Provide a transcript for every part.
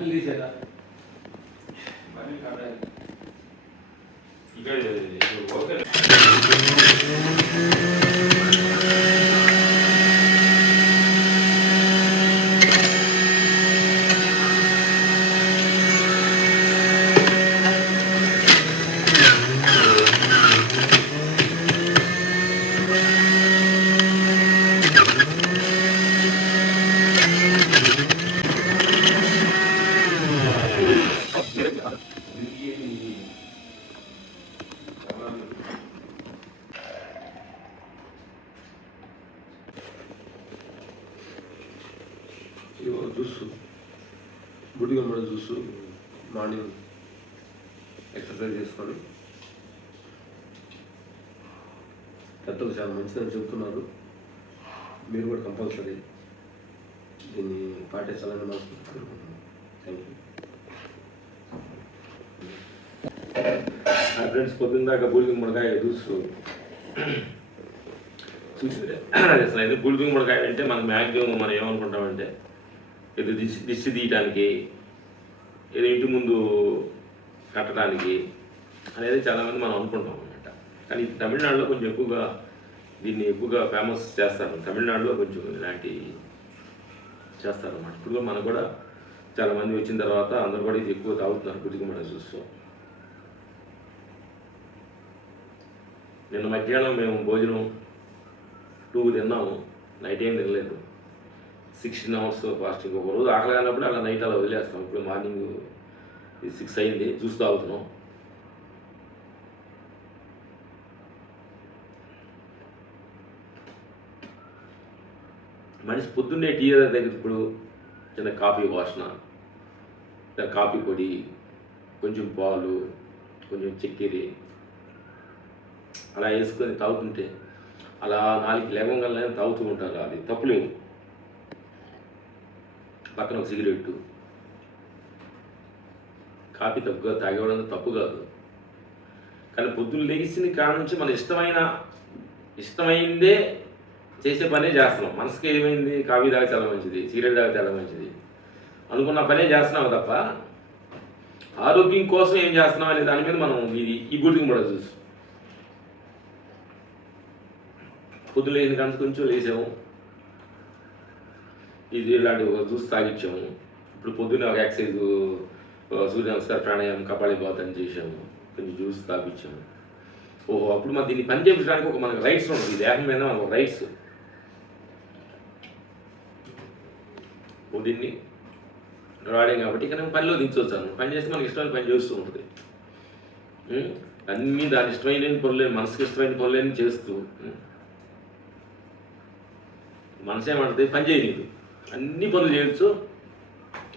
Bottle తీసేదా okay. Juice గుడిగమ్మడ juice morning exercise చేసుకొని పెద్దలు చాలా మంచిదని చెబుతున్నారు. మీరు కూడా కంపల్సరీ దీన్ని పాటించాలని మనస్ఫూర్తి కోరుకుంటున్నాను. Thank you. ఫ్రెండ్స్, పొద్దున్న దాకా గుడిగమ్మడికాయ జ్యూస్ చూసి అసలు గుడిగమ్మడికాయ అంటే మనకు మ్యాక్సిమం మనం ఏమనుకుంటామంటే ఏదో దిష్టి తీయటానికి, ఏదో ఇంటి ముందు కట్టడానికి అనేది చాలామంది మనం అనుకుంటాం అనమాట. కానీ తమిళనాడులో కొంచెం దీన్ని ఎక్కువగా ఫేమస్ చేస్తారు. తమిళనాడులో కొంచెం ఇలాంటి చేస్తారన్నమాట. ఇప్పుడు మనకు కూడా చాలామంది వచ్చిన తర్వాత అందరూ కూడా ఇది ఎక్కువ తాగుతున్నారు గుడిగమ్మడ జ్యూస్. నిన్న మధ్యాహ్నం మేము భోజనం 2 తిన్నాము, నైట్ ఏం తినలేదు. 16 hours ఫాస్టింగ్. ఒక రోజు ఆకలి కానప్పుడు అలా నైట్ అలా వదిలేస్తాం. ఇప్పుడు మార్నింగ్ 6 అయింది, జ్యూస్ తాగుతున్నాం. మనిషి పొద్దున్నే టీ దగ్గర ఇప్పుడు చిన్న కాఫీ వాసన, కాఫీ పొడి, కొంచెం పాలు, కొంచెం చక్కెర అలా వేసుకొని తాగుతుంటే అలా 4 లేవగానే తాగుతూ ఉంటారు. అది తప్పులేదు. పక్కన ఒక సిగరెట్టు, కాఫీ తప్పుగా తాగేవడం తప్పు కాదు. కానీ పొద్దున్న లేచిన కాడ నుంచి మన ఇష్టమైందే చేసే పనే చేస్తున్నాం. మనసుకి ఏమైంది, కాఫీ తాగితే చాలా మంచిది, సిగరెట్ తాగితే చాలా మంచిది అనుకున్న పనే చేస్తున్నాము తప్ప ఆరోగ్యం కోసం ఏం చేస్తున్నాం అనే దాని మీద మనం ఈ గుడిగమ్మడ జ్యూస్ పొద్దున్న లేని కానీ కొంచెం లేసాము, ఇది ఇలాంటి ఒక జ్యూస్ తాగిచ్చాము. ఇప్పుడు పొద్దున్న ఒక ఎక్సర్సైజ్, సూర్య నమస్కారం, ప్రాణాయామం, కపాలభాతం చేసాము, కొంచెం జ్యూస్ తాగిచ్చాము. ఓహో, అప్పుడు మనం దీన్ని పని చేయించడానికి ఒక మనకు రైట్స్ ఉంటుంది. ఈ దేహం మీద మనకు రైట్స్. దీన్ని వాడాం కాబట్టి ఇక నేను పనిలో దించొచ్చాను. పని చేస్తే మనకి ఇష్టమైన పని చేస్తూ ఉంటుంది. అన్నీ దాని ఇష్టమైన పనులు, మనసుకి ఇష్టమైన పనులేని చేస్తూ మనసు ఏమంటుంది, పని చేయలేదు, అన్ని పనులు చేయొచ్చు.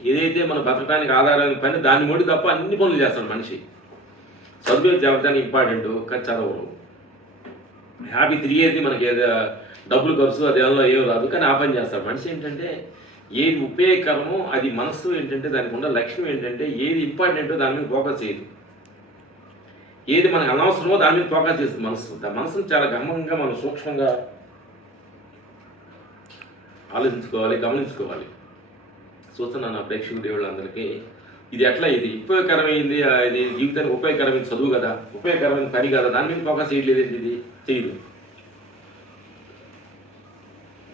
ఏదైతే మన బతకడానికి ఆధారమైన పని దాన్ని మొడి తప్ప అన్ని పనులు చేస్తాడు మనిషి. చదువు చదవడానికి ఇంపార్టెంట్, కానీ చదవరు. హ్యాపీ తిరిగేది మనకి ఏదో డబ్బులు ఖర్చు అదేమో ఏమో రాదు, కానీ ఆ పని చేస్తాడు మనిషి. ఏంటంటే ఏది ఉపయోగకరమో అది మనసు ఏంటంటే దానికి ఉన్న లక్ష్యం ఏంటంటే ఏది ఇంపార్టెంటో దాని మీద ఫోకస్ చేయదు, ఏది మనకు అనవసరమో దాని మీద ఫోకస్ చేస్తుంది మనసు. మనసును చాలా గమనంగా మనం సూక్ష్మంగా ఆలోచించుకోవాలి, గమనించుకోవాలి. చూస్తున్నాను నా ప్రేక్షక దేవుళ్ళందరికీ ఇది ఎట్లా, ఇది ఉపయోగకరమైంది, ఇది జీవితానికి ఉపయోగకరమైన చదువు కదా, ఉపయోగకరమైన పని కదా, దాని మీద ఫోకస్ చేయట్లేదండి, ఇది చేయదు.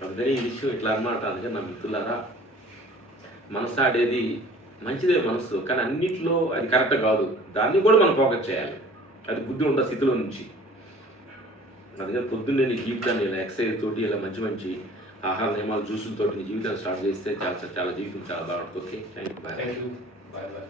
అందుకని ఈ విషయం ఇట్లా అన్నమాట. అందుకని నా మిత్రులారా, మనసు ఆడేది మంచిదే మనసు, కానీ అన్నిట్లో అది కరెక్ట్ కాదు. దాన్ని కూడా మనం ఫోకస్ చేయాలి, అది బుద్ధి ఉన్న స్థితిలో నుంచి. అందుకని పొద్దున్నే నీ జీవితాన్ని ఇలా ఎక్సర్సైజ్ తోటి, ఇలా మంచి మంచి ఆహార నియమాలు, జ్యూసులతో నీ జీవితాన్ని స్టార్ట్ చేస్తే చాలా జీవితం చాలా బాగుంటుంది. Okay, thank you. Bye bye.